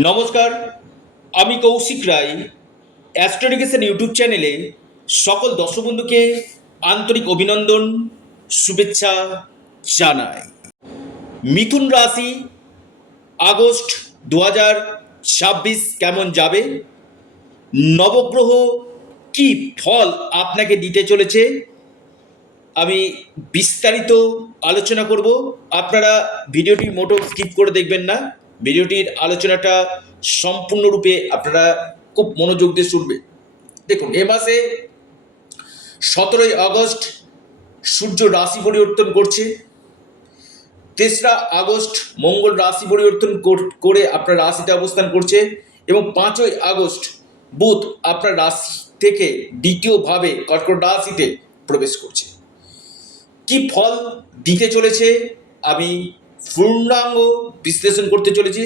নমস্কার, আমি কৌশিক রায়। অ্যাস্ট্রোডিকেশন ইউটিউব চ্যানেলে সকল দর্শক বন্ধুকে আন্তরিক অভিনন্দন, শুভেচ্ছা জানাই। মিথুন রাশি আগস্ট 2026 কেমন যাবে, নবগ্রহ কি ফল আপনাকে দিতে চলেছে, আমি বিস্তারিত আলোচনা করব। আপনারা ভিডিওটি মোটেও স্কিপ করে দেখবেন না, ভিডিওটির আলোচনাটা সম্পূর্ণরূপে আপনারা খুব মনোযোগ দিয়ে শুনবেন। দেখুন, এ মাসে 17ই আগস্ট সূর্য রাশি পরিবর্তন করছে। 3রা আগস্ট মঙ্গল রাশি পরিবর্তন করে আপনার রাশিতে অবস্থান করছে এবং 5ই আগস্ট বুধ আপনার রাশি থেকে দ্বিতীয়ভাবে কর্কট রাশিতে প্রবেশ করছে। কি ফল দিতে চলেছে আমি পূর্ণাঙ্গ বিশ্লেষণ করতে চলেছি।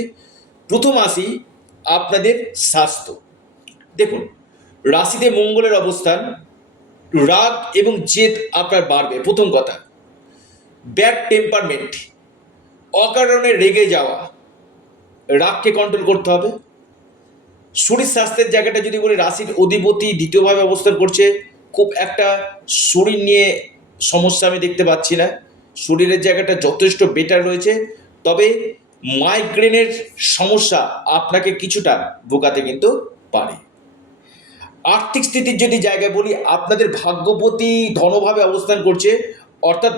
প্রথম আসি আপনাদের স্বাস্থ্য। দেখুন, রাশিতে মঙ্গলের অবস্থান, রাগ এবং জেদ আপনার বাড়বে। প্রথম কথা, ব্যাড টেম্পারমেন্ট, অকারণে রেগে যাওয়া, রাগকে কন্ট্রোল করতে হবে। শরীর স্বাস্থ্যের জায়গাটা যদি বলি, রাশির অধিপতি দ্বিতীয়ভাবে অবস্থান করছে, খুব একটা শরীর নিয়ে সমস্যা আমি দেখতে পাচ্ছি না। শরীরের জায়গাটা যথেষ্ট বেটার রয়েছে, তবে মাইগ্রেনের সমস্যা আপনাকে কিছুটা ভোগাতে কিন্তু পারে। আর্থিক স্থিতির যদি জায়গায় বলি, আপনাদের ভাগ্যপতি ধনভাবে অবস্থান করছে, অর্থাৎ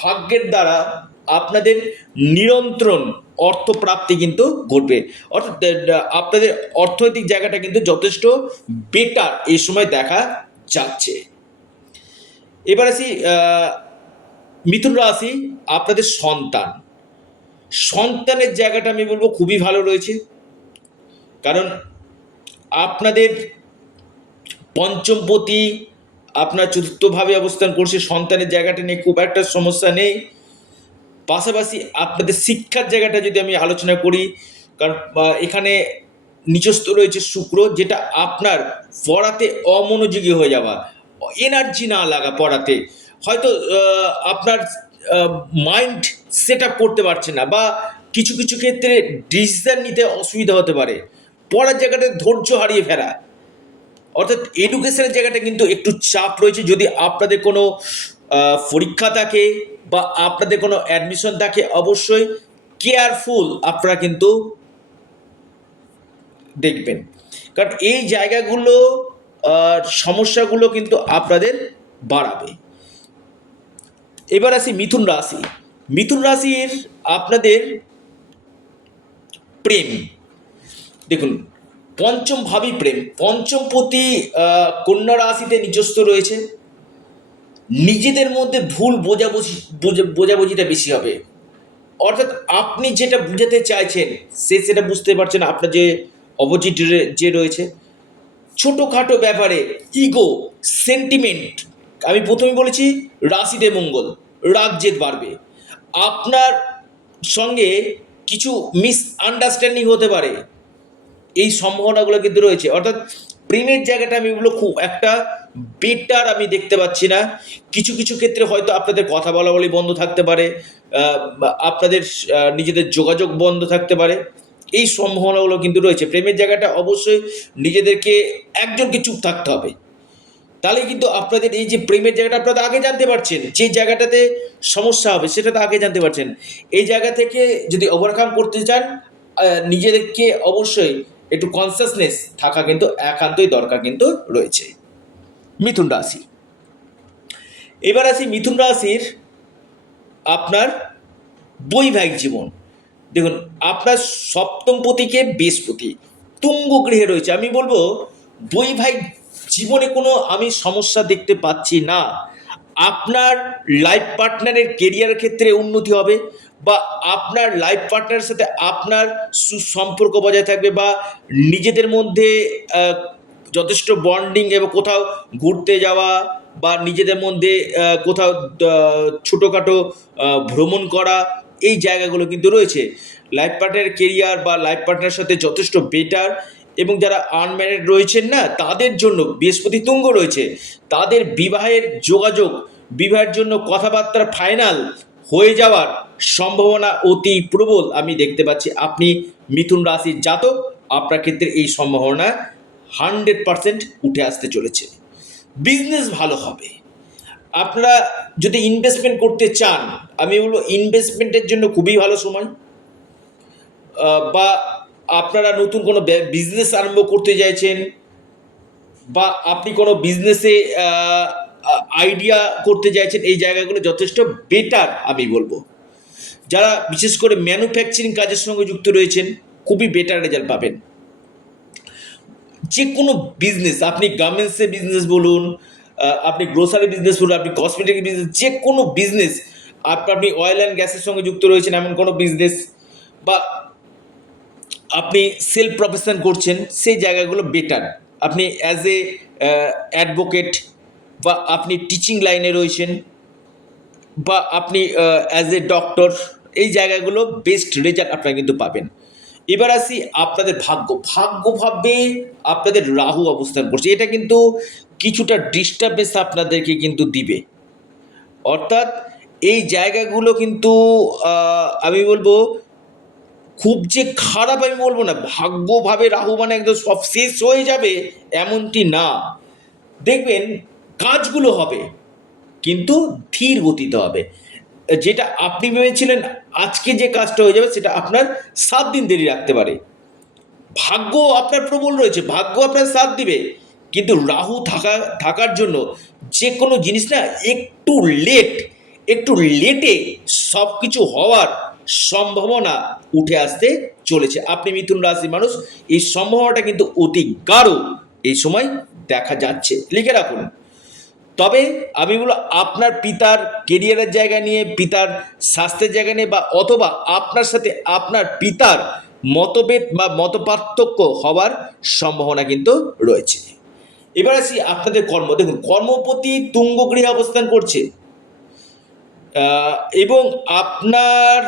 ভাগ্যের দ্বারা আপনাদের নিয়ন্ত্রণ অর্থপ্রাপ্তি কিন্তু ঘটবে। অর্থাৎ আপনাদের অর্থনৈতিক জায়গাটা কিন্তু যথেষ্ট বেটার এই সময় দেখা যাচ্ছে। এবার আসি মিথুন রাশি, আপনাদের সন্তানের জায়গাটা আমি বলবো খুবই ভালো রয়েছে, কারণ আপনাদের পঞ্চমপতি আপনার চতুর্থভাবে অবস্থান করছে। সন্তানের জায়গাটা নিয়ে খুব একটা সমস্যা নেই। পাশাপাশি আপনাদের শিক্ষার জায়গাটা যদি আমি আলোচনা করি, কারণ এখানে নিচস্থ রয়েছে শুক্র, যেটা আপনার পড়াতে অমনোযোগী হয়ে যাওয়া, এনার্জি না লাগা পড়াতে, হয়তো আপনার মাইন্ড সেট আপ করতে পারছে না, বা কিছু কিছু ক্ষেত্রে ডিসিশন নিতে অসুবিধা হতে পারে। পড়ার জায়গাটা ধৈর্য হারিয়ে ফেলা, অর্থাৎ এডুকেশনের জায়গাটা কিন্তু একটু চাপ রয়েছে। যদি আপনাদের কোনো পরীক্ষা থাকে বা আপনাদের কোনো অ্যাডমিশন থাকে, অবশ্যই কেয়ারফুল আপনারা কিন্তু দেখবেন, কারণ এই জায়গাগুলো সমস্যাগুলো কিন্তু আপনাদের বাড়াবে। এবার আসি মিথুন রাশির আপনাদের প্রেম। দেখুন, পঞ্চম ভাবী প্রেম, পঞ্চমপতি কন্যা রাশিতে নিজস্ব রয়েছে। নিজেদের মধ্যে ভুল বোঝাবুঝিটা বেশি হবে, অর্থাৎ আপনি যেটা বুঝাতে চাইছেন সেটা বুঝতে পারছেন। আপনার যে অপোজিট যে রয়েছে, ছোটোখাটো ব্যাপারে ইগো, সেন্টিমেন্ট, আমি প্রথমে বলেছি রাশিতে মঙ্গল, রাগ জেদ বাড়বে। আপনার সঙ্গে কিছু মিসআন্ডারস্ট্যান্ডিং হতে পারে, এই সম্ভাবনাগুলো কিন্তু রয়েছে। অর্থাৎ প্রেমের জায়গাটা আমি বলবো খুব একটা বেটার আমি দেখতে পাচ্ছি না। কিছু কিছু ক্ষেত্রে হয়তো আপনাদের কথা বলা বলি বন্ধ থাকতে পারে, আপনাদের নিজেদের যোগাযোগ বন্ধ থাকতে পারে, এই সম্ভাবনাগুলো কিন্তু রয়েছে। প্রেমের জায়গাটা অবশ্যই নিজেদেরকে একজনকে চুপ থাকতে হবে, তাহলে কিন্তু আপনাদের এই যে প্রেমের জায়গাটা আপনারা আগে জানতে পারছেন, যে জায়গাটাতে সমস্যা হবে সেটা তো আগে জানতে পারছেন। এই জায়গা থেকে যদি ওভারকাম করতে চান, নিজেদেরকে অবশ্যই একটু কনসিয়াসনেস থাকা কিন্তু একান্তই দরকার কিন্তু রয়েছে। মিথুন রাশি, এবার আসি মিথুন রাশির আপনার বৈবাহিক জীবন। দেখুন, আপনার সপ্তমপতিকে বৃহস্পতি তুঙ্গ গৃহে রয়েছে। আমি বলবো বৈবাহিক জীবনে কোনো আমি সমস্যা দেখতে পাচ্ছি না। আপনার লাইফ পার্টনারের কেরিয়ারের ক্ষেত্রে উন্নতি হবে, বা আপনার লাইফ পার্টনারের সাথে আপনার সুসম্পর্ক বজায় থাকবে, বা নিজেদের মধ্যে যথেষ্ট বন্ডিং, এবং কোথাও ঘুরতে যাওয়া বা নিজেদের মধ্যে কোথাও ছোটোখাটো ভ্রমণ করা, এই জায়গাগুলো কিন্তু রয়েছে। লাইফ পার্টনারের কেরিয়ার বা লাইফ পার্টনারের সাথে যথেষ্ট বেটার। এবং যারা আনম্যারিড রয়েছেন না, তাদের জন্য বৃহস্পতি তুঙ্গ রয়েছে, তাদের বিবাহের যোগাযোগ, বিবাহের জন্য কথাবার্তা ফাইনাল হয়ে যাওয়ার সম্ভাবনা অতি প্রবল আমি দেখতে পাচ্ছি। আপনি মিথুন রাশির জাতক, আপনার ক্ষেত্রে এই সম্ভাবনা 100% উঠে আসতে চলেছে। বিজনেস ভালো হবে। আপনারা যদি ইনভেস্টমেন্ট করতে চান, আমি বলবো ইনভেস্টমেন্টের জন্য খুবই ভালো সময়। বা আপনারা নতুন কোনো বিজনেস আরম্ভ করতে চাইছেন, বা আপনি কোনো বিজনেসে আইডিয়া করতে চাইছেন, এই জায়গাগুলো যথেষ্ট বেটার আমি বলবো। যারা বিশেষ করে ম্যানুফ্যাকচারিং কাজের সঙ্গে যুক্ত রয়েছেন, খুবই বেটার রেজাল্ট পাবেন। যে কোনো বিজনেস, আপনি গার্মেন্টসের বিজনেস বলুন, আপনি গ্রোসারি বিজনেস বলুন, আপনি কসমেটিক বিজনেস, যে কোনো বিজনেস, আপনি অয়েল অ্যান্ড গ্যাসের সঙ্গে যুক্ত রয়েছেন এমন কোনো বিজনেস, বা আপনি সেলফ প্রফেশন করছেন, সেই জায়গাগুলো বেটার। আপনি অ্যাজ এ অ্যাডভোকেট, বা আপনি টিচিং লাইনে রয়েছেন, বা আপনি অ্যাজ এ ডক্টর, এই জায়গাগুলো বেস্ট রেজাল্ট আপনারা কিন্তু পাবেন। এবার আসি আপনাদের ভাগ্যভাবে আপনাদের রাহু অবস্থান করছে, এটা কিন্তু কিছুটা ডিস্টার্বেন্স আপনাদেরকে কিন্তু দিবে। অর্থাৎ এই জায়গাগুলো কিন্তু আমি বলবো খুব যে খারাপ আমি বলবো না, ভাগ্যভাবে রাহু মানে একদম সব শেষ হয়ে যাবে এমনটি না। দেখবেন কাজগুলো হবে, কিন্তু ধীর গতিতে হবে। যেটা আপনি ভেবেছিলেন আজকে যে কাজটা হয়ে যাবে, সেটা আপনার 7 দিন দেরি রাখতে পারে। ভাগ্য আপনার প্রবল রয়েছে, ভাগ্য আপনার সাথ দিবে, কিন্তু রাহু থাকার জন্য যে কোনো জিনিস না একটু একটু লেটে সব কিছু হওয়ার সম্ভাবনা উঠে আসতে চলেছে। আপনি মিথুন রাশির মানুষ, এই সম্ভাবনাটা কিন্তু অতি গাঢ় এই সময় দেখা যাচ্ছে, লিখে রাখুন। তবে আমি বলবো আপনার পিতার কেরিয়ারের জায়গা নিয়ে, পিতার স্বাস্থ্যের জায়গা নিয়ে, বা অথবা আপনার সাথে আপনার পিতার মতভেদ বা মতপার্থক্য হওয়ার সম্ভাবনা কিন্তু রয়েছে। এবার আসি আপনাদের কর্ম। দেখুন, কর্মপতি তুঙ্গ গৃহে অবস্থান করছে, এবং আপনার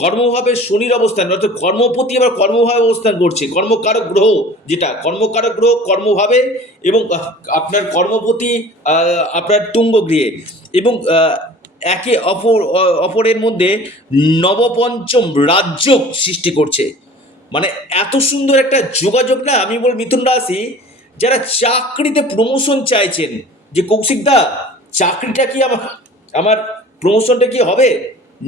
কর্মভাবে শনির অবস্থান, অর্থাৎ কর্মপতি আবার কর্মভাবে অবস্থান করছে। কর্মকারক গ্রহ, যেটা কর্মকারক গ্রহ কর্মভাবে, এবং আপনার কর্মপতি আপনার তুঙ্গ গৃহে, এবং একে অপরের মধ্যে নবপঞ্চম রাজ্য সৃষ্টি করছে। মানে এত সুন্দর একটা যোগাযোগ না, আমি বল মিথুন রাশি যারা চাকরিতে প্রমোশন চাইছেন, যে কৌশিকদা চাকরিটা কি আমার প্রমোশনটা কি হবে,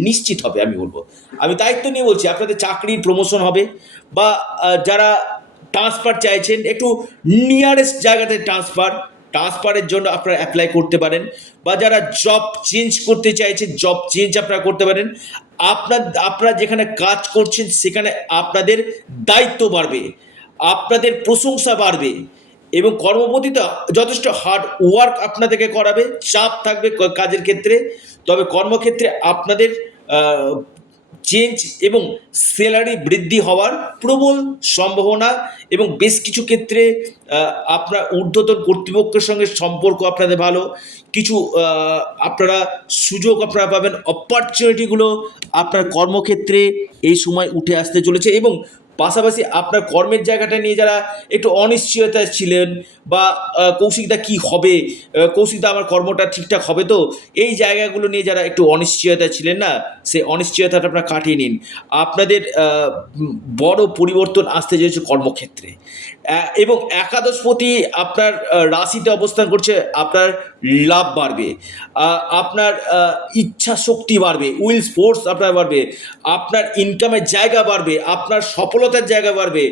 নিশ্চিত হবে। আমি বলবো, আমি দায়িত্ব নিয়ে বলছি, আপনাদের চাকরির প্রমোশন হবে। বা যারা ট্রান্সফার চাইছেন, একটু নিয়ারেস্ট জায়গাতে ট্রান্সফারের জন্য আপনারা অ্যাপ্লাই করতে পারেন। বা যারা জব চেঞ্জ করতে চাইছেন, জব চেঞ্জ আপনারা করতে পারেন। আপনারা যেখানে কাজ করছেন সেখানে আপনাদের দায়িত্ব বাড়বে, আপনাদের প্রশংসা বাড়বে, এবং কর্মপতিটা যথেষ্ট হার্ড ওয়ার্ক আপনাদেরকে করাবে, চাপ থাকবে কাজের ক্ষেত্রে। তবে কর্মক্ষেত্রে আপনাদের চেঞ্জ এবং স্যালারি বৃদ্ধি হওয়ার প্রবল সম্ভাবনা, এবং বেশ কিছু ক্ষেত্রে আপনার ঊর্ধ্বতন কর্তৃপক্ষের সঙ্গে সম্পর্ক আপনাদের ভালো, কিছু আপনারা সুযোগ আপনারা পাবেন, অপরচুনিটিগুলো আপনার কর্মক্ষেত্রে এই সময় উঠে আসতে চলেছে। এবং পাশাপাশি আপনার কর্মের জায়গাটা নিয়ে যারা একটু অনিশ্চয়তায় ছিলেন, বা কৌশিকদা কি হবে, কৌশিকদা আমার কর্মটা ঠিকঠাক হবে তো, এই জায়গাগুলো নিয়ে যারা একটু অনিশ্চয়তায় ছিলেন না, সেই অনিশ্চয়তাটা আপনারা কাটিয়ে নিন। আপনাদের বড় পরিবর্তন আসতে চলেছে কর্মক্ষেত্রে। এবং একাদশপতি আপনার রাশিতে অবস্থান করছে, আপনার লাভ বাড়বে, আপনার ইচ্ছা শক্তি বাড়বে, উইল ফোর্স আপনার বাড়বে, আপনার ইনকামের জায়গা বাড়বে, আপনার সফলতার জায়গা বাড়বে,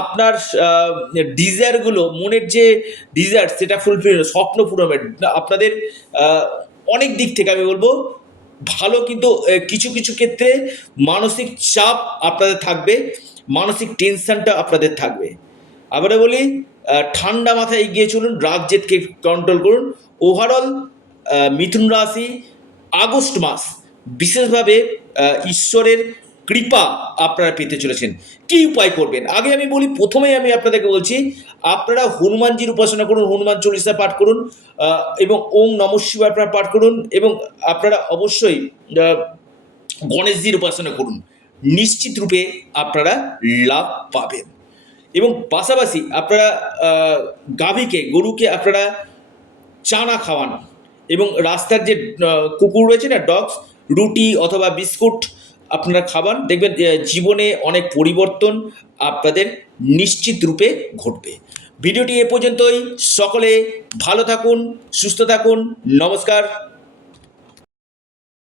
আপনার ডিজায়ারগুলো, মনের যে ডিজায়ার সেটা ফুলফিল, স্বপ্ন পূরণ হবে আপনাদের। অনেক দিক থেকে আমি বলবো ভালো, কিন্তু কিছু কিছু ক্ষেত্রে মানসিক চাপ আপনাদের থাকবে, মানসিক টেনশনটা আপনাদের থাকবে। আবারও বলি, ঠান্ডা মাথায় এগিয়ে চলুন, রাগ জেদকে কন্ট্রোল করুন। ওভারঅল মিথুন রাশি আগস্ট মাস বিশেষভাবে ঈশ্বরের কৃপা আপনারা পেতে চলেছেন। কি উপায় করবেন আগে আমি বলি, প্রথমেই আমি আপনাদেরকে বলছি, আপনারা হনুমানজির উপাসনা করুন, হনুমান চল্লিশা পাঠ করুন, এবং ওম নমঃ শিবায় আপনারা পাঠ করুন, এবং আপনারা অবশ্যই গণেশজির উপাসনা করুন। নিশ্চিত রূপে আপনারা লাভ পাবেন। এবং পাশাপাশি আপনারা গরুকে আপনারা চানা খাওয়ান, এবং রাস্তার যে কুকুর রয়েছে না, ডগস, রুটি অথবা বিস্কুট আপনারা খাবার দেখবেন জীবনে অনেক পরিবর্তন আপনাদের নিশ্চিত রূপে ঘটবে। ভিডিওটি এ পর্যন্তই। সকলে ভালো থাকুন, সুস্থ থাকুন। নমস্কার।